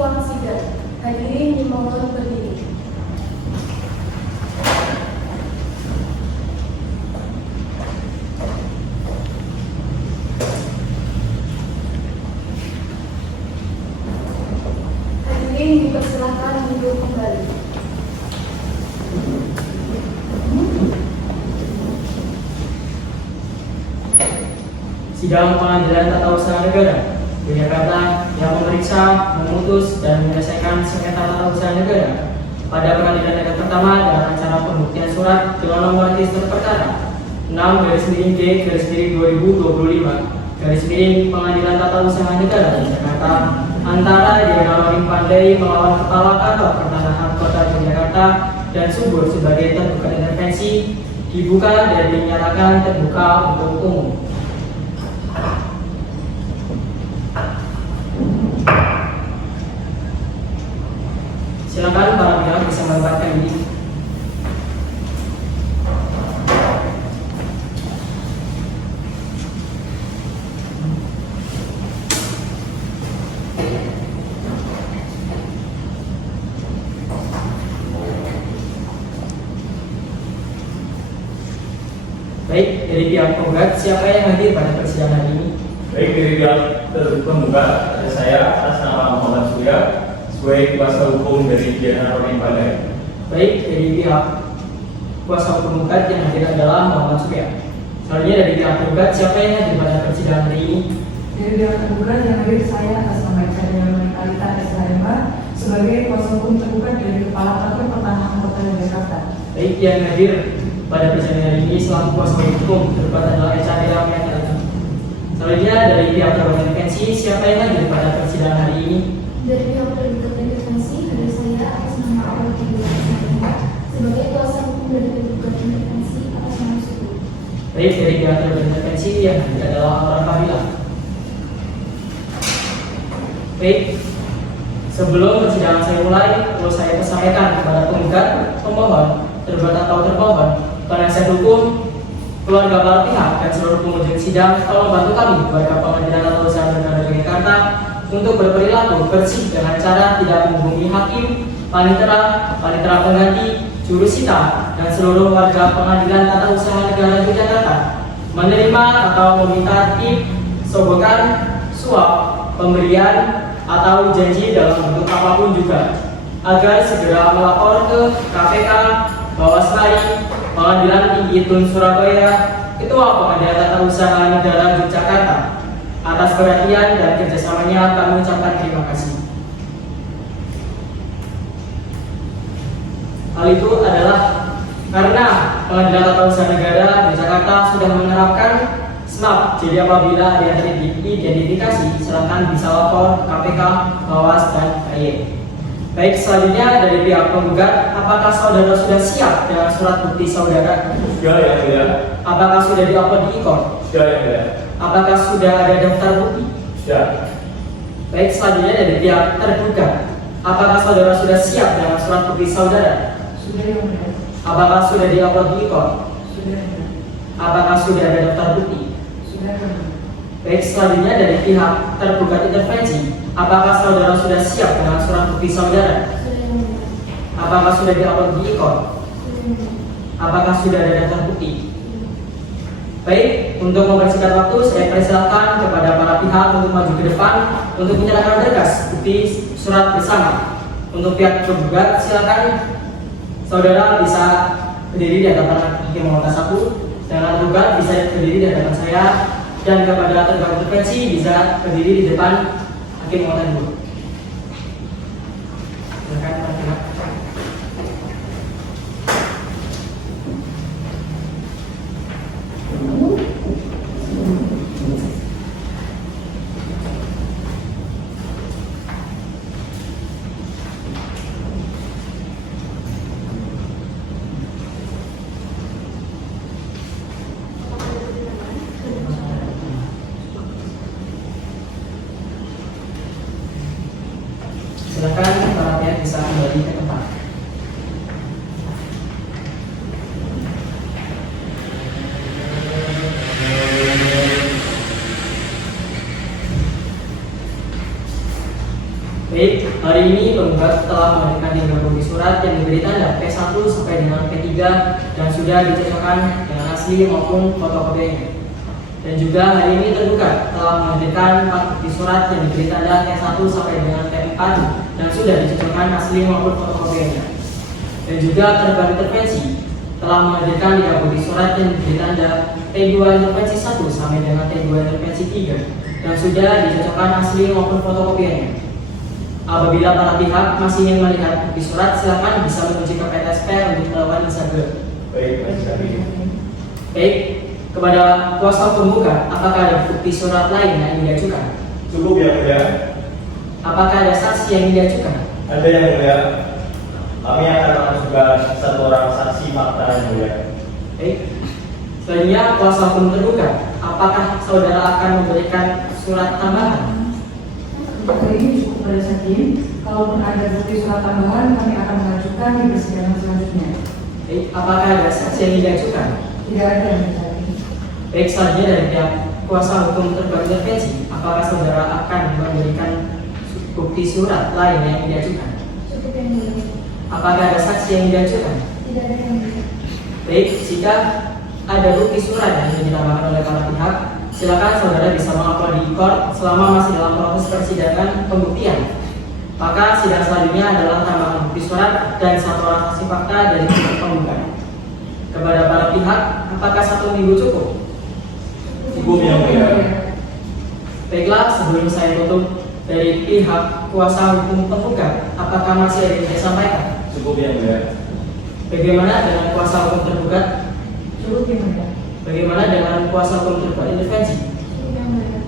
ruang sidang. Hadirin dimohon berdiri. Hadirin dipersilakan duduk kembali. Sidang Pengadilan Tata Usaha Negara di Jakarta yang memeriksa, memutus, dan menyelesaikan sengketa tata usaha negara pada pengadilan tingkat pertama dengan acara pembuktian surat dengan nomor register perkara 6/G/2025 Pengadilan Tata Usaha Negara di Jakarta antara Diana Pandai melawan Kepala Kantor Pertanahan Kota Yogyakarta dan Subur sebagai terbuka intervensi dibuka dan dinyatakan terbuka untuk umum. Silakan para pihak bisa menempatkan diri. Baik, dari pihak penggugat, siapa yang hadir pada persidangan ini? Baik, dari pihak penggugat, saya atas nama Muhammad Surya sebagai kuasa hukum dari Diana Pandai. Baik, dari pihak kuasa hukum penggugat yang hadir adalah Muhammad Surya. Selanjutnya dari pihak penggugat, siapa yang hadir pada persidangan hari ini? Dari pihak penggugat yang hadir saya atas nama Diana Alita SHMH sebagai kuasa hukum tergugat dari Kepala Kantor Pertanahan Kota Yogyakarta. Baik, yang hadir pada persidangan hari ini selaku kuasa hukum tergugat adalah Diana Alita. Selanjutnya dari pihak tergugat intervensi, siapa yang hadir pada persidangan hari ini? Dari pihak tergugat intervensi, hadir saya atas nama Awal sebagai kuasa hukum dari tergugat intervensi atas nama Subur. Baik, dari pihak tergugat intervensi yang hadir adalah Aura Fadila. Baik, sebelum persidangan saya mulai, perlu saya sampaikan kepada penggugat, pemohon, tergugat atau termohon, penasihat hukum, keluarga para pihak, dan seluruh pengunjung sidang, tolong bantu kami, keluarga Pengadilan Tata Usaha Negara Yogyakarta, untuk berperilaku bersih dengan cara tidak menghubungi hakim, panitera pengganti, jurusita, dan seluruh warga Pengadilan Tata Usaha Negara Yogyakarta menerima atau meminta tip, sogokan, suap, pemberian, atau janji dalam bentuk apapun juga, agar segera melapor ke KPK, Bawaslu, Pengadilan Tinggi Tun Surabaya, Ketua Pengadilan Tata Usaha Negara Yogyakarta. Atas perhatian dan kerjasamanya kami ucapkan terima kasih. Hal itu adalah karena Pengadilan Tata Usaha Negara Yogyakarta sudah menerapkan SMAP. Jadi apabila ada yang teridentifikasi, silakan bisa lapor KPK, Bawas, dan KY. Baik, selanjutnya dari pihak penggugat, apakah saudara sudah siap dengan surat bukti saudara? Sudah ya, sudah. Apakah sudah diupload di e-court? Sudah ya. Apakah sudah ada daftar bukti? Sudah. Baik, selanjutnya dari pihak tergugat, apakah saudara sudah siap dengan surat bukti saudara? Sudah yang mulia. Apakah sudah diupload di e-court? Sudah yang mulia. Apakah sudah ada daftar bukti? Sudah yang mulia. Baik, selanjutnya dari pihak tergugat intervensi, apakah saudara sudah siap dengan surat bukti saudara? Sudah yang mulia. Apakah sudah diupload di e-court? Sudah yang mulia. Apakah sudah ada daftar bukti? Baik, untuk mempersingkat waktu, saya persilakan kepada para pihak untuk maju ke depan untuk menyerahkan berkas bukti surat bersama. Untuk pihak tergugat, silakan saudara bisa berdiri di hadapan hakim Muhammad Sapu, sedangkan tergugat bisa berdiri di hadapan saya, dan kepada tergugat intervensi bisa berdiri di depan hakim Muhammad Sapu. Silakan para pihak. Hari ini penggugat telah memberikan 3 bukti surat yang diberi tanda P1 sampai dengan P3 dan sudah dicocokkan dengan asli maupun fotokopinya. Dan juga hari ini tergugat telah memberikan 4 bukti surat yang diberi tanda T1 sampai dengan T4 dan sudah dicocokkan asli maupun fotokopinya. Dan juga tergugat intervensi telah memberikan 3 bukti surat yang diberi tanda T2 intervensi 1 sampai dengan T2 intervensi 3 dan sudah dicocokkan asli maupun fotokopinya. Apabila para pihak masih ingin melihat bukti surat, silakan bisa menuju ke PTSP untuk melakukan Instagram. Baik, Majelis Hakim. Baik, kepada kuasa hukum penggugat, apakah ada bukti surat lain yang diajukan? Cukup yang mulia. Apakah ada saksi yang diajukan? Ada yang mulia. Kami akan mengajukan 1 orang saksi fakta yang mulia. Baik. Selanjutnya, kuasa hukum tergugat, apakah saudara akan memberikan surat tambahan? Untuk ini cukup pada hakim. Kalaupun ada bukti surat tambahan, kami akan mengajukan di persidangan selanjutnya. Baik, apakah ada saksi yang diajukan? Tidak ada yang terjadi. Baik, selanjutnya dari pihak kuasa hukum tergugat intervensi, apakah saudara akan memberikan bukti surat lain yang diajukan? Cukup yang mulia. Apakah ada saksi yang diajukan? Tidak ada yang mulia. Baik, jika ada bukti surat yang ingin ditambahkan oleh para pihak, silakan saudara bisa mengupload di court selama masih dalam proses persidangan pembuktian. Maka sidang selanjutnya adalah tambahan bukti surat dan 1 orang saksi fakta dari pihak penggugat. Kepada para pihak, apakah 1 minggu cukup? Cukup yang mulia. Baiklah, sebelum saya tutup, dari pihak kuasa hukum penggugat, apakah masih ada yang saya sampaikan? Cukup yang mulia. Bagaimana dengan kuasa hukum tergugat? Cukup yang mulia. Bagaimana dengan kuasa hukum tergugat intervensi? Cukup yang mulia.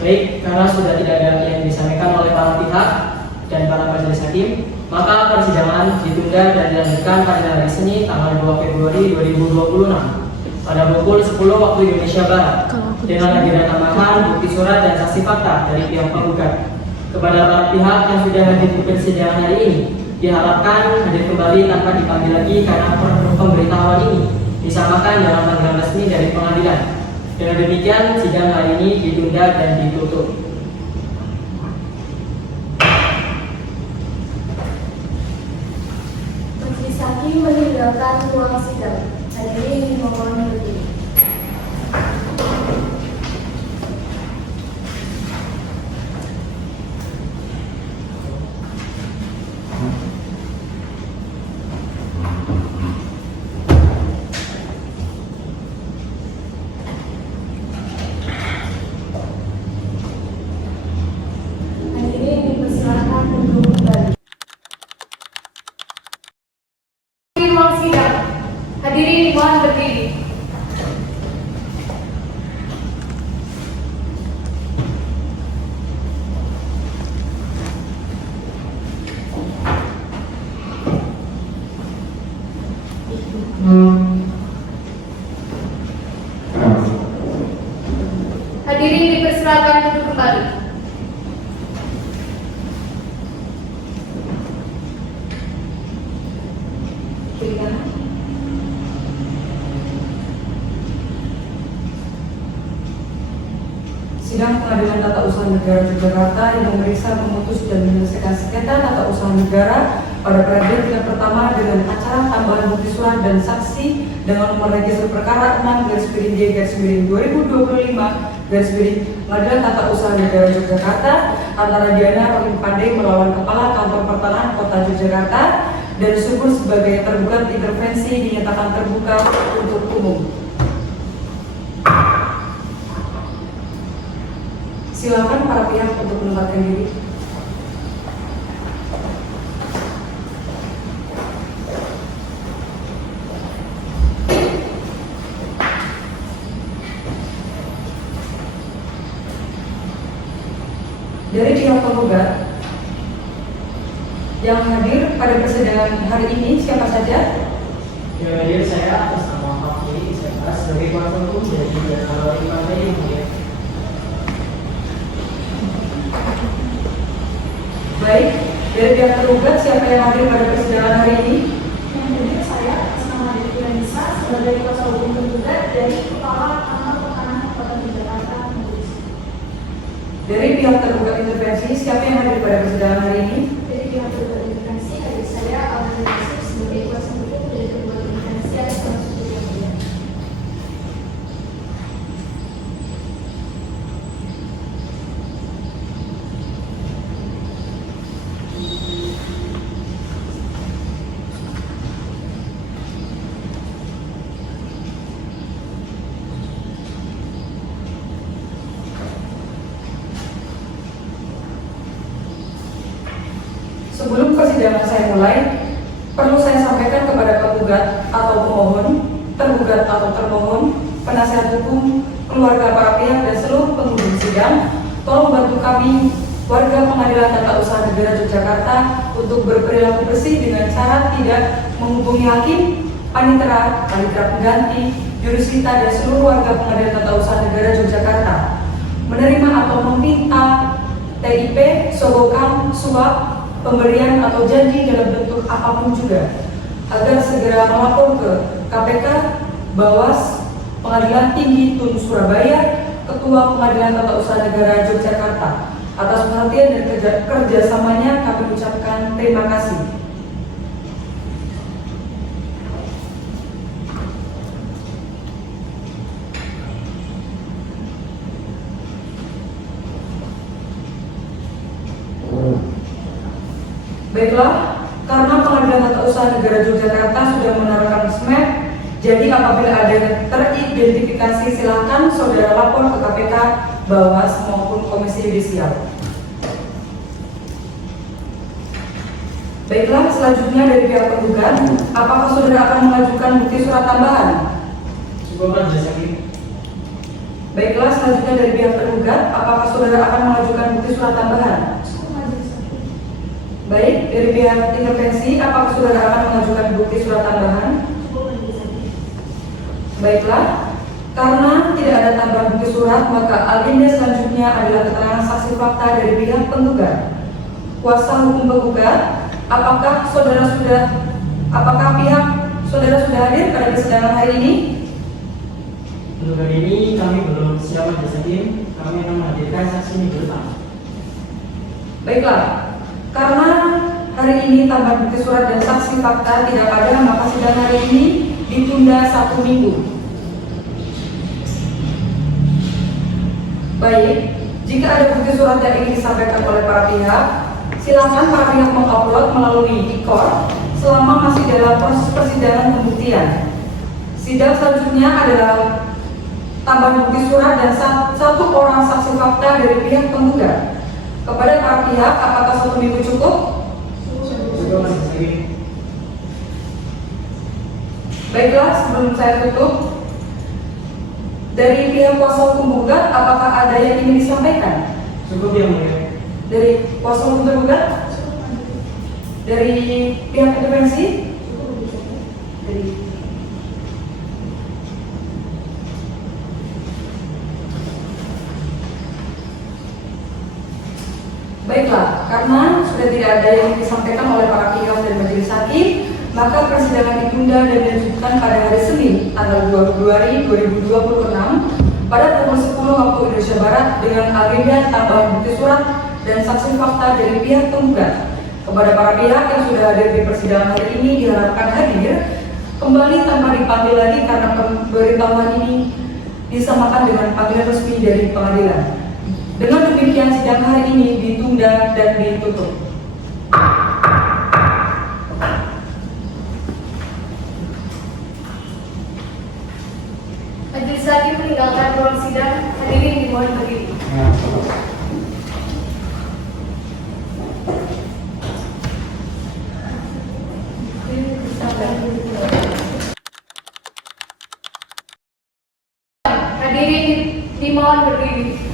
Baik, karena sudah tidak ada yang disampaikan oleh para pihak dan para majelis hakim, maka persidangan ditunda dan dilanjutkan pada hari Senin tanggal 2 Februari 2026 pada pukul 10 waktu Indonesia Barat dengan agenda tambahan bukti surat dan saksi fakta dari pihak penggugat. Kepada para pihak yang sudah hadir di persidangan hari ini, diharapkan hadir kembali tanpa dipanggil lagi karena pemberitahuan ini disamakan dalam panggilan resmi dari pengadilan. Dengan demikian, sidang hari ini ditunda dan ditutup. Majelis hakim meninggalkan ruang sidang. Hadirin dimohon berdiri. Hadirin dipersilakan untuk kembali. Di ruang sidang. Hadirin dimohon berdiri. Hadirin dipersilakan duduk kembali. Sidang Pengadilan Tata Usaha Negara Yogyakarta yang memeriksa, memutus, dan menyelesaikan sengketa tata usaha negara pada peradilan tingkat pertama dengan acara tambahan bukti surat dan saksi dengan nomor register perkara 6/G/2025 Pengadilan Tata Usaha Negara Yogyakarta antara Diana Rohim Pandey melawan Kepala Kantor Pertanahan Kota Yogyakarta dan Subur sebagai tergugat intervensi dinyatakan terbuka untuk umum. Silakan para pihak untuk menempatkan diri. Dari pihak penggugat yang hadir pada persidangan hari ini siapa saja? Yang hadir saya atas nama Pak saya sebagai kuasa hukum dari Diana Rohim Pandey. Baik, dari pihak tergugat siapa yang hadir pada persidangan hari ini? Yang hadir saya atas nama Devi Lanisa sebagai kuasa hukum tergugat dari Kepala Kantor Pertahanan Kota Jakarta. Dari pihak tergugat intervensi, siapa yang hadir pada persidangan hari ini? Dari pihak tergugat intervensi hadir saya Alvin Yusuf sebagai kuasa hukum dari tergugat intervensi atas nama Suku yang mulia. Sebelum persidangan saya mulai, perlu saya sampaikan kepada penggugat atau pemohon, tergugat atau termohon, penasihat hukum, keluarga para pihak dan seluruh pengunjung sidang, tolong bantu kami warga Pengadilan Tata Usaha Negara Yogyakarta untuk berperilaku bersih dengan cara tidak menghubungi hakim, panitera pengganti, jurusita dan seluruh warga Pengadilan Tata Usaha Negara Yogyakarta menerima atau meminta TIP, sogokan, suap, pemberian atau janji dalam bentuk apapun juga agar segera melapor ke KPK, Bawas, Pengadilan Tinggi Tun Surabaya, Ketua Pengadilan Tata Usaha Negara Yogyakarta. Atas perhatian dan kerjasamanya kami ucapkan terima kasih. Baiklah, karena Pengadilan Tata Usaha Negara Yogyakarta sudah menerapkan SMAP, jadi apabila ada teridentifikasi silakan saudara lapor ke KPK, Bawas maupun Komisi Yudisial. Baiklah, selanjutnya dari pihak penggugat, apakah saudara akan mengajukan bukti surat tambahan? Cukup majelis hakim. Baiklah, selanjutnya dari pihak tergugat, apakah saudara akan mengajukan bukti surat tambahan? Baik, dari pihak intervensi, apakah saudara akan mengajukan bukti surat tambahan? Baiklah, karena tidak ada tambahan bukti surat, maka agenda selanjutnya adalah keterangan saksi fakta dari pihak penggugat. Kuasa hukum penggugat, apakah pihak saudara sudah hadir pada persidangan hari ini? Untuk hari ini kami belum siap majelis hakim, kami akan menghadirkan saksi minggu depan. Baiklah, karena hari ini tambahan bukti surat dan saksi fakta tidak ada, maka sidang hari ini ditunda 1 minggu. Baik, jika ada bukti surat yang ingin disampaikan oleh para pihak, silakan para pihak mengupload melalui e-court selama masih dalam proses persidangan pembuktian. Sidang selanjutnya adalah tambahan bukti surat dan 1 orang saksi fakta dari pihak penggugat. Kepada para pihak, apakah 1 minggu cukup? Cukup majelis hakim. Baiklah, sebelum saya tutup, dari pihak kuasa hukum penggugat, apakah ada yang ingin disampaikan? Cukup yang mulia. Dari kuasa hukum tergugat? Dari pihak intervensi? Dari Baiklah, karena sudah tidak ada yang disampaikan oleh para pihak dan majelis hakim, maka persidangan ditunda dan dilanjutkan pada hari Senin, tanggal 2 Februari 2026 pada pukul 10 waktu Indonesia Barat dengan agenda tambahan bukti surat dan saksi fakta dari pihak penggugat. Kepada para pihak yang sudah hadir di persidangan hari ini diharapkan hadir kembali tanpa dipanggil lagi karena pemberitahuan ini disamakan dengan panggilan resmi dari pengadilan. Dengan demikian sidang hari ini ditunda dan ditutup. Majelis hakim meninggalkan ruang sidang. Hadirin dimohon berdiri. Hadirin dimohon berdiri.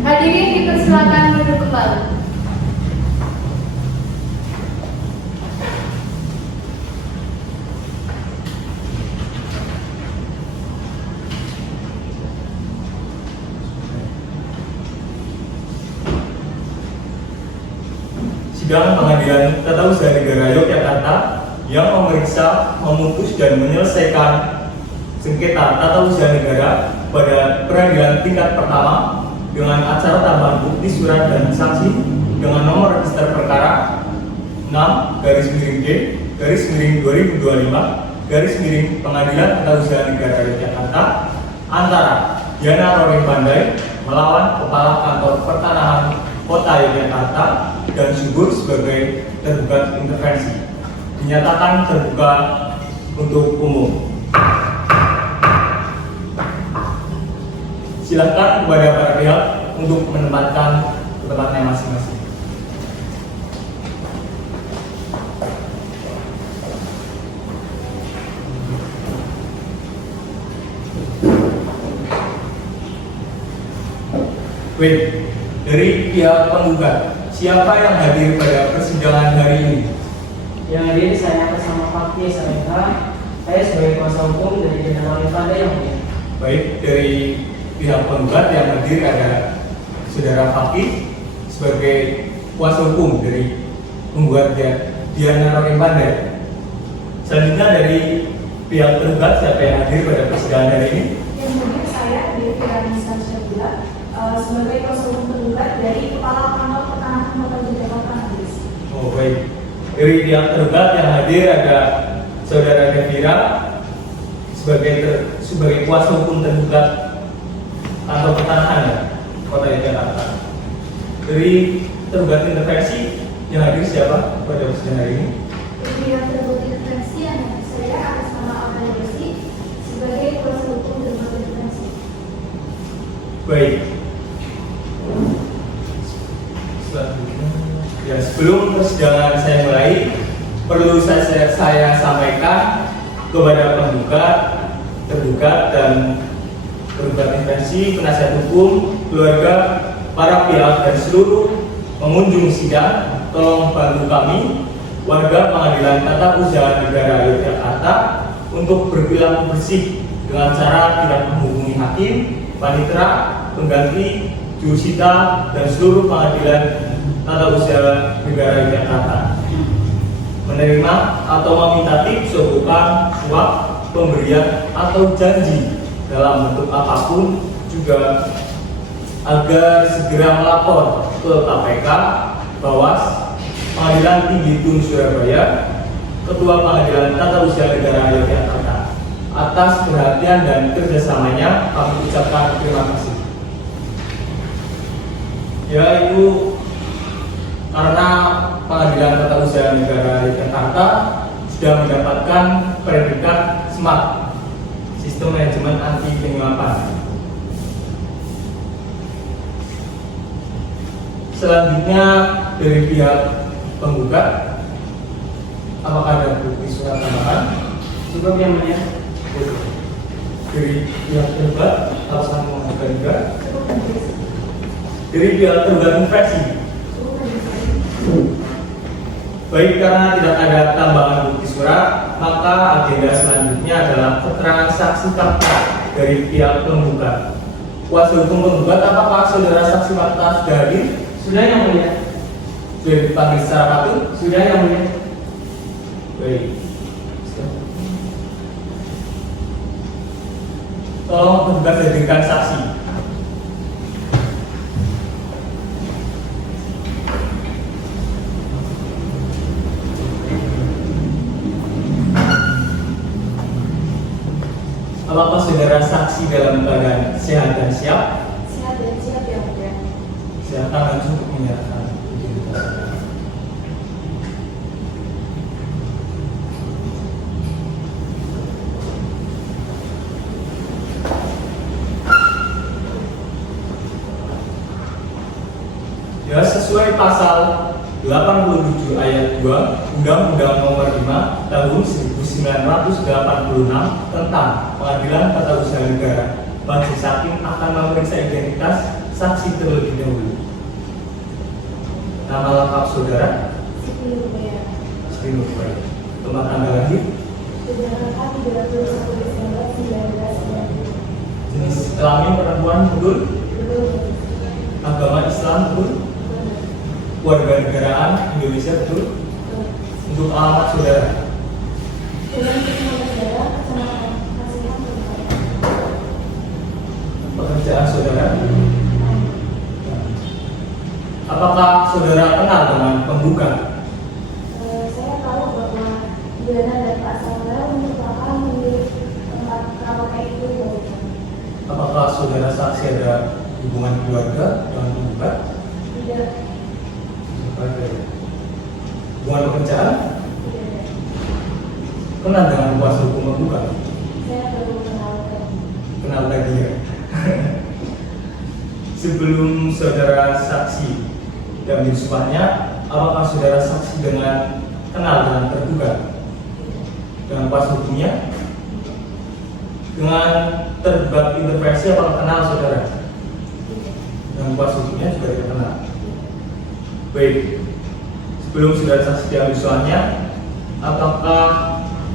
Hadirin dipersilakan duduk kembali. Sidang Pengadilan Tata Usaha Negara Yogyakarta yang memeriksa, memutus, dan menyelesaikan sengketa tata usaha negara pada peradilan tingkat pertama dengan acara tambahan bukti surat dan saksi dengan nomor register perkara 6/D/2025 Pengadilan Tata Usaha Negara Yogyakarta antara Diana Roring Pandai melawan Kepala Kantor Pertanahan Kota Yogyakarta dan Subur sebagai tergugat intervensi. Dinyatakan terbuka untuk umum. Silakan kepada para pihak untuk menempatkan ke tempatnya masing-masing. Baik, dari pihak penggugat, siapa yang hadir pada persidangan hari ini? Yang hadir saya atas nama Fakti SMK. Saya sebagai kuasa hukum dari Diana Roring Pandai yang mulia. Baik, dari pihak penggugat yang hadir ada Saudara Fakti sebagai kuasa hukum dari penggugat Diana Roring Pandai. Selanjutnya dari pihak tergugat siapa yang hadir pada persidangan hari ini? Yang mulia saya Devi Ranisa Syabila sebagai kuasa hukum tergugat dari Kepala Kantor Pertanahan Kota Yogyakarta. Oh baik. Dari pihak tergugat yang hadir ada Saudara Devira sebagai kuasa hukum tergugat Kantor Pertanahan Kota Yogyakarta. Dari tergugat intervensi yang hadir siapa pada persidangan hari ini? Dari yang tergugat intervensi yang saya atas nama Alka Yesi sebagai kuasa hukum tergugat intervensi. Baik. Selanjutnya, ya sebelum persidangan saya mulai, perlu saya sampaikan kepada penggugat, tergugat, dan tergugat intervensi, penasihat hukum, keluarga, para pihak, dan seluruh pengunjung sidang, tolong bantu kami, warga Pengadilan Tata Usaha Negara Yogyakarta, untuk berperilaku bersih dengan cara tidak menghubungi hakim, panitera, pengganti, jurusita, dan seluruh Pengadilan Tata Usaha Negara Yogyakarta. Menerima atau meminta tips, sogokan, suap, pemberian, atau janji dalam bentuk apapun, juga agar segera melapor ke KPK, Bawas, Pengadilan Tinggi Tun Surabaya, Ketua Pengadilan Tata Usaha Negara Yogyakarta. Atas perhatian dan kerjasamanya kami ucapkan terima kasih. Yaitu karena Pengadilan Tata Usaha Negara Yogyakarta sudah mendapatkan predikat SMART, Sistem Manajemen Anti Penyuapan. Selanjutnya dari pihak penggugat, apakah ada bukti surat tambahan? Cukup yang mulia. Dari pihak tergugat, alasan mengajukan juga. Cukup tergugat. Dari pihak tergugat infraksi. Cukup tergugat. Baik, karena tidak ada tambahan bukti surat, maka agenda selanjutnya adalah keterangan saksi fakta dari pihak penggugat. Kuasa hukum penggugat, apakah saudara saksi fakta sudah hadir? Sudah yang mulia. Sudah dipanggil secara patut? Sudah yang mulia. Baik. Tolong petugas hadirkan saksi. Apakah saudara saksi dalam keadaan sehat dan siap? Sehat dan siap yang mulia. Silakan langsung untuk menyerahkan identitas. Ya, sesuai pasal 87 ayat 2 Undang-Undang Nomor 5 Tahun 1986 tentang Pengadilan Tata Usaha Negara, majelis hakim akan memeriksa identitas saksi terlebih dahulu. Nama lengkap saudara? Siti Nurbaya. Siti Nurbaya. Tempat tanggal lahir? Yogyakarta 31 Desember 1990. Jenis kelamin perempuan betul? Betul. Agama Islam betul? kewarganegaraan Indonesia, betul? Untuk alamat saudara. Jalan Kusuma Negara, Kecamatan Kasihan, Kabupaten. Pekerjaan saudara. Apakah saudara kenal dengan penggugat? Saya tahu bahwa Diana dan Pak Samuel merupakan pemilik tempat karaoke itu. Apakah saudara saksi ada hubungan keluarga dengan penggugat? Tidak. Hubungan pekerjaan? Tidak. Kenal dengan kuasa hukum penggugat? Saya baru kenal. Kenal lagi ya. Sebelum saudara saksi dan disumpahnya, apakah saudara saksi dengan kenal dengan tergugat? Dengan kuasa hukumnya? Dengan tergugat intervensi, apakah kenal saudara? Dengan kuasa hukumnya juga tidak kenal. Baik, sebelum saudara saksi dan disumpahnya, apakah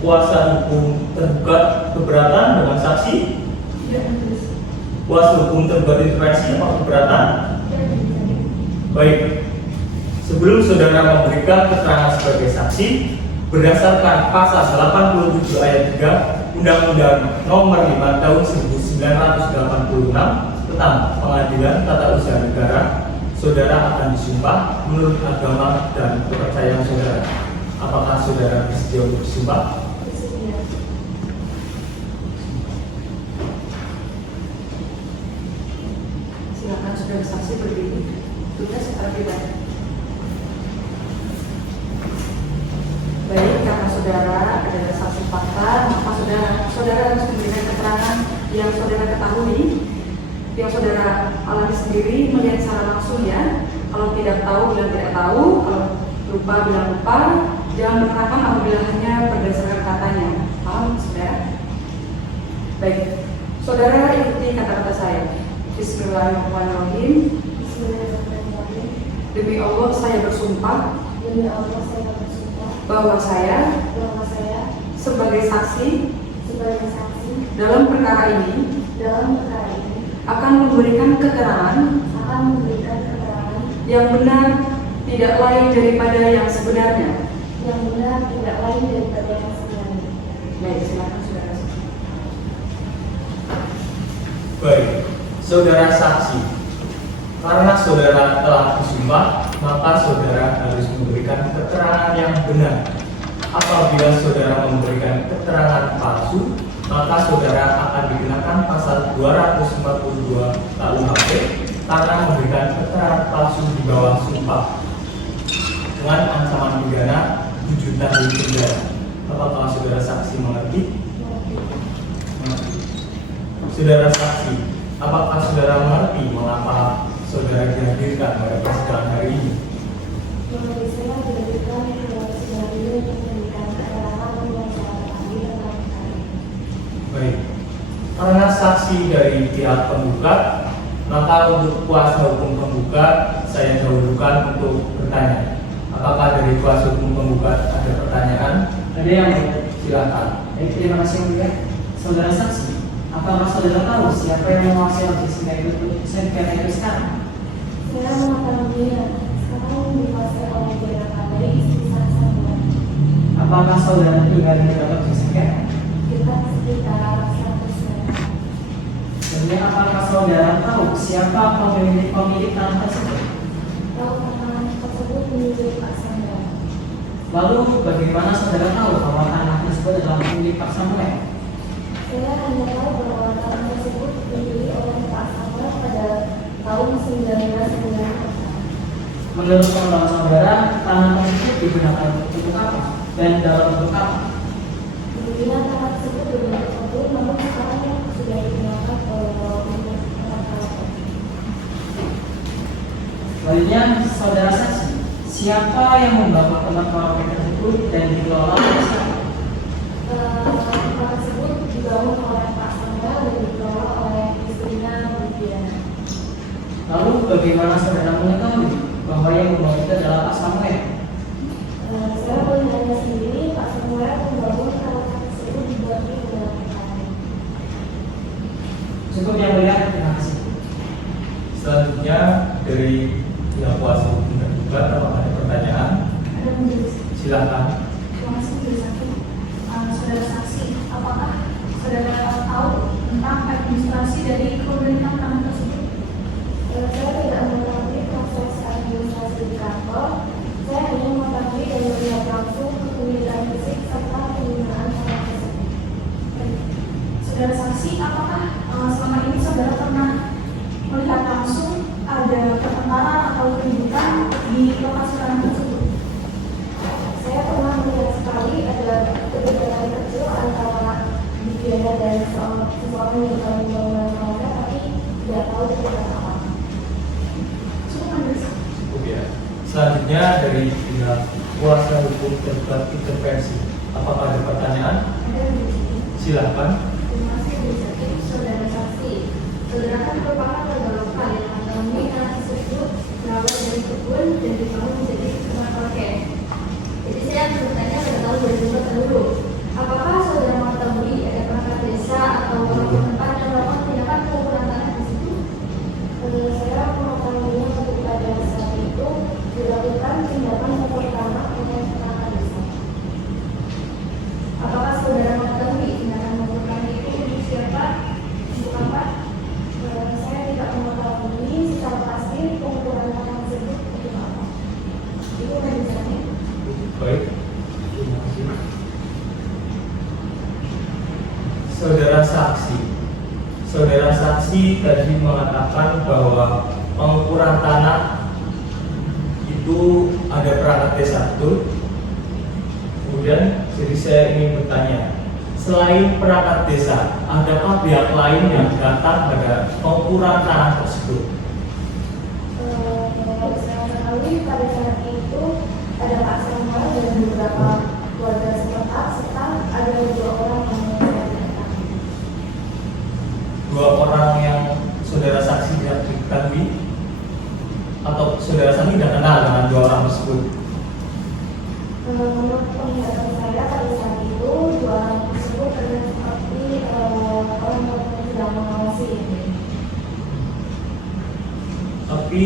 kuasa hukum tergugat keberatan dengan saksi? Kuasa hukum tergugat intervensi apakah keberatan? Baik, sebelum saudara memberikan keterangan sebagai saksi, berdasarkan pasal 87 ayat 3 Undang-Undang Nomor 5 Tahun 1986 tentang Pengadilan Tata Usaha Negara, saudara akan disumpah menurut agama dan kepercayaan saudara. Apakah saudara bersedia untuk disumpah? Silakan saudara saksi berdiri. Tugas seperti tadi. Baik, karena saudara adalah saksi fakta, maka saudara harus memberikan keterangan yang saudara ketahui, yang saudara alami sendiri, melihat secara langsung ya. Kalau tidak tahu bilang tidak tahu, kalau lupa bilang lupa, jangan menerangkan apabila hanya berdasarkan katanya. Paham saudara? Baik, saudara ikuti kata-kata saya. Bismillahirrahmanirrahim. Bismillahirrahmanirrahim. Demi Allah saya bersumpah Demi Allah saya bersumpah bahwa saya sebagai saksi sebagai saksi dalam perkara ini akan memberikan keterangan yang benar tidak lain daripada yang sebenarnya. Baik, silakan saudara. Baik, saudara saksi, karena saudara telah disumpah, maka saudara harus memberikan keterangan yang benar. Apabila saudara memberikan keterangan palsu, maka saudara akan dikenakan pasal 242 KUHP karena memberikan keterangan palsu di bawah sumpah dengan ancaman pidana 7 tahun penjara. Apakah saudara saksi mengerti? Saudara saksi, apakah saudara mengerti mengapa saudara dihadirkan pada persidangan hari ini? Baik, karena saksi dari pihak penggugat, maka untuk kuasa hukum penggugat saya dahulukan untuk bertanya. Apakah dari kuasa hukum penggugat ada pertanyaan? Ada yang mau? Silakan. Baik, terima kasih yang mulia. Saudara saksi, apakah saudara tahu siapa yang menguasai objek sengketa itu sekarang? Saya mengetahuinya. Sekarang dikuasai oleh Diana Pandai, istri Samuel. Apakah saudara tinggal di dekat objek sengketa? Kita sekitar 100 meter. Kemudian apakah saudara tahu siapa pemilik tanah tersebut? Tahu tanah tersebut milik Pak Samuel. Lalu bagaimana saudara tahu bahwa tanah tersebut adalah milik Pak Samuel? Saya hanya tahu bahwa tanah tersebut dibeli oleh Pak Samuel pada tahun 1990. Menurut pengalaman saudara, tanah tersebut digunakan untuk apa dan dalam bentuk apa? Dulunya tanah tersebut berbentuk kebun, namun sekarang sudah digunakan untuk tempat karaoke. Selanjutnya, saudara saksi, siapa yang membangun tempat karaoke tersebut dan dikelola oleh siapa? Tempat tersebut dibangun oleh Pak Samuel dan dikelola oleh istrinya Diana. Lalu bagaimana saudara mengetahui bahwa yang membangun itu adalah Pak Samuel? Saya melihatnya sendiri, Pak Samuel membangun karaoke tersebut dibuat di dalam karaoke. Cukup yang mulia, terima kasih. Selanjutnya dari pihak kuasa hukum tergugat penggugat, apakah ada pertanyaan? Ada majelis. Silakan. Terima kasih majelis hakim. Saudara saksi, apakah saudara tahu tentang administrasi dari kepemilikan tanah tersebut? Saya tidak mengetahui proses administrasi di kantor. Saya hanya mengetahui dan melihat langsung kepemilikan fisik serta penggunaan tanah tersebut. Saudara saksi, apakah selama ini saudara pernah melihat langsung ada pertengkaran atau keributan di lokasi tanah tersebut? Saya pernah melihat sekali ada kebijakan kecil antara Diana dan seseorang yang bertanggung jawab mereka, tapi tidak tahu kebijakan apa. Cukup majelis. Cukup ya. Selanjutnya dari pihak kuasa hukum tergugat intervensi. Apakah ada pertanyaan? Ada majelis. Silakan. Terima kasih majelis hakim. Saudara saksi, saudara kan merupakan warga lokal yang mengetahui tanah tersebut berawal dari kebun dan dibangun menjadi tempat parkir. Jadi saya akan bertanya pada tahun 2004 dulu, apakah saudara mengetahui ada perangkat desa atau orang tempat yang melakukan tindakan pengukuran tanah tersebut? Saya mengetahuinya ketika pada saat itu dilakukan tindakan pengukuran tanah oleh perangkat desa. Apakah saudara mengetahui tindakan pengukuran itu untuk siapa? Untuk apa? Saya tidak mengetahui secara pasti pengukuran tanah tersebut untuk apa. Itu penjelasannya. Baik. Terima kasih. Saudara saksi tadi mengatakan bahwa pengukuran tanah itu ada perangkat desa, betul? Kemudian, jadi saya ingin bertanya, selain perangkat desa, adakah pihak lain yang datang pada pengukuran tanah tersebut? Saya ketahui pada saat itu ada Pak Samuel dan beberapa keluarga setempat serta ada 2 orang yang saya datang. 2 orang yang saudara saksi tidak diketahui atau saudara saksi tidak kenal dengan 2 orang tersebut? Menurut penglihatan saya pada saat itu 2 orang tersebut terlihat seperti orang yang sedang mengawasi. Tapi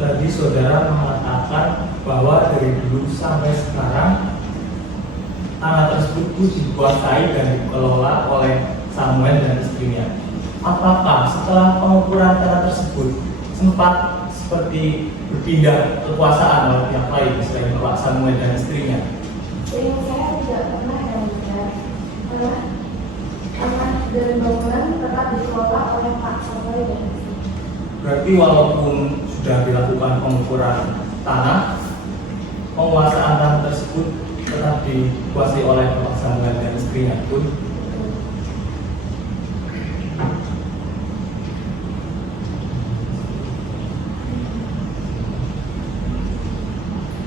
tadi saudara mengatakan bahwa dari dulu sampai sekarang tanah tersebut dikuasai dan dikelola oleh Samuel dan istrinya. Apakah setelah pengukuran tanah tersebut sempat seperti berpindah kekuasaan oleh pihak lain selain Pak Samuel dan istrinya? Jadi saya tidak pernah yang melihat tanah dan bangunan tetap dikelola oleh Pak Samuel dan istrinya. Berarti walaupun sudah dilakukan pengukuran tanah, penguasaan tanah tersebut tetap dikuasai oleh Pak Samuel dan istrinya, pun.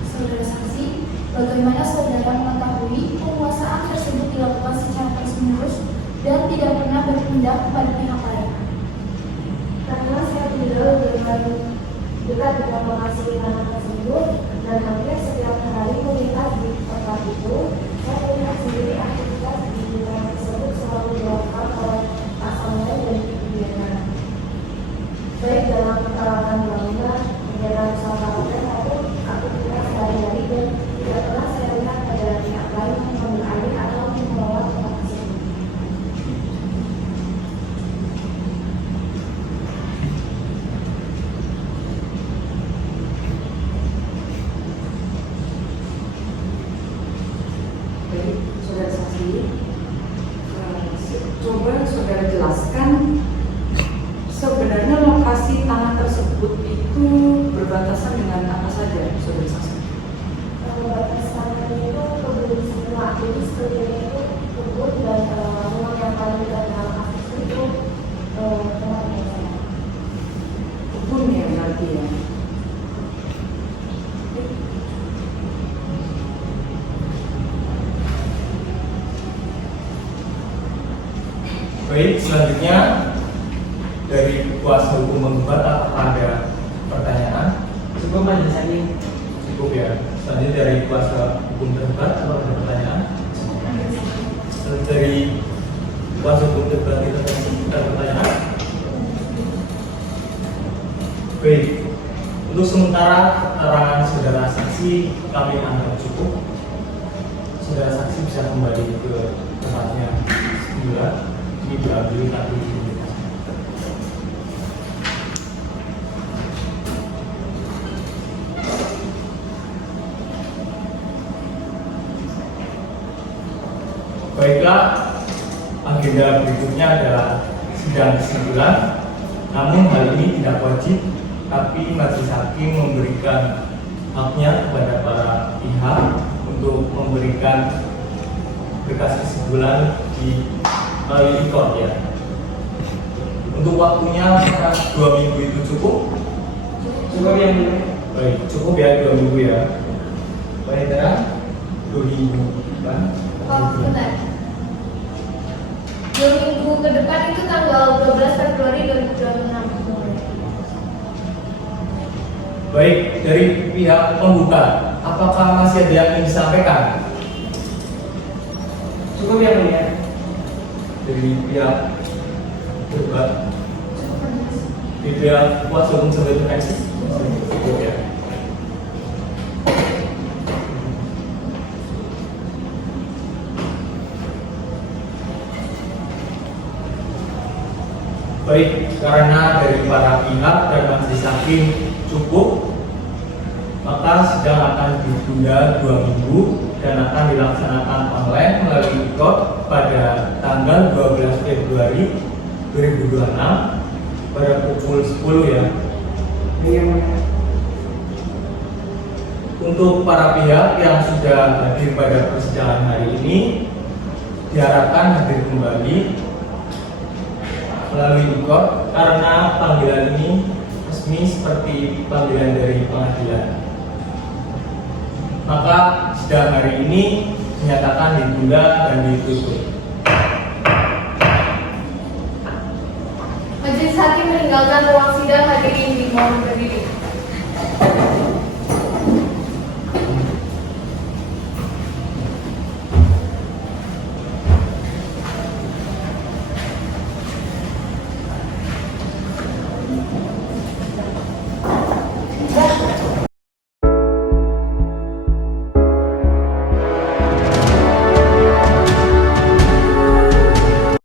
Saudara saksi, bagaimana saudara mengetahui penguasaan tersebut dilakukan secara terus-menerus dan tidak pernah berpindah kepada pihak lain? Karena saya tinggal dengan dekat dengan lokasi tanah tersebut dan hampir setiap hari melintas di tempat itu, saya melihat sendiri aktivitas di tanah tersebut selalu dilakukan oleh Pak Samuel dan Ibu Diana. Baik dalam perawatan bangunan, kegiatan usaha bangunan maupun aktivitas sehari-hari, dan tidak pernah saya lihat ada pihak lain yang mengambil alih atau mengelola tempat tersebut. Baik, saudara saksi, coba saudara jelaskan sebenarnya lokasi tanah tersebut itu berbatasan dengan apa saja, saudara saksi? Batasannya itu kebun semua, jadi sebenarnya itu kebun dan rumah yang paling dekat dengan kasus itu tempat yang saya. Kebun ya berarti ya. Baik, selanjutnya dari kuasa hukum menggugat, apakah ada pertanyaan? Cukup majelis hakim. Cukup ya. Selanjutnya dari kuasa hukum tergugat, apakah ada pertanyaan? Dari kuasa hukum tergugat ada pertanyaan? Baik, untuk sementara keterangan saudara saksi kami anggap cukup. Saudara saksi bisa kembali ke tempatnya semula. Ini diambil kartu identitas. Baiklah, agenda berikutnya adalah sidang kesimpulan. Namun hal ini tidak wajib, tapi majelis hakim memberikan haknya kepada para pihak untuk memberikan berkas kesimpulan di melalui e-court ya. Untuk waktunya apakah 2 minggu itu cukup? Cukup yang mulia. Baik, cukup ya 2 minggu ya. Baik, terang 2 minggu kan? Oh, bentar. 2 minggu ke depan itu tanggal 12 Februari 2026. Baik, dari pihak pembuka, apakah masih ada yang ingin disampaikan? Cukup yang mulia. Dari pihak debat, di pihak kuasa hukum sampai defensi, cukup ya. Baik, karena dari para pihak dan majelis hakim cukup, maka sidang akan ditunda 2 minggu dan akan dilaksanakan online melalui e-court pada tanggal 12 Februari 2026 pada pukul 10 ya. Yang mulia. Untuk para pihak yang sudah hadir pada persidangan hari ini, diharapkan hadir kembali melalui e-court karena panggilan ini resmi seperti panggilan dari pengadilan. Maka sidang hari ini dinyatakan ditunda dan ditutup. Majelis hakim meninggalkan ruang sidang, hadirin dimohon berdiri.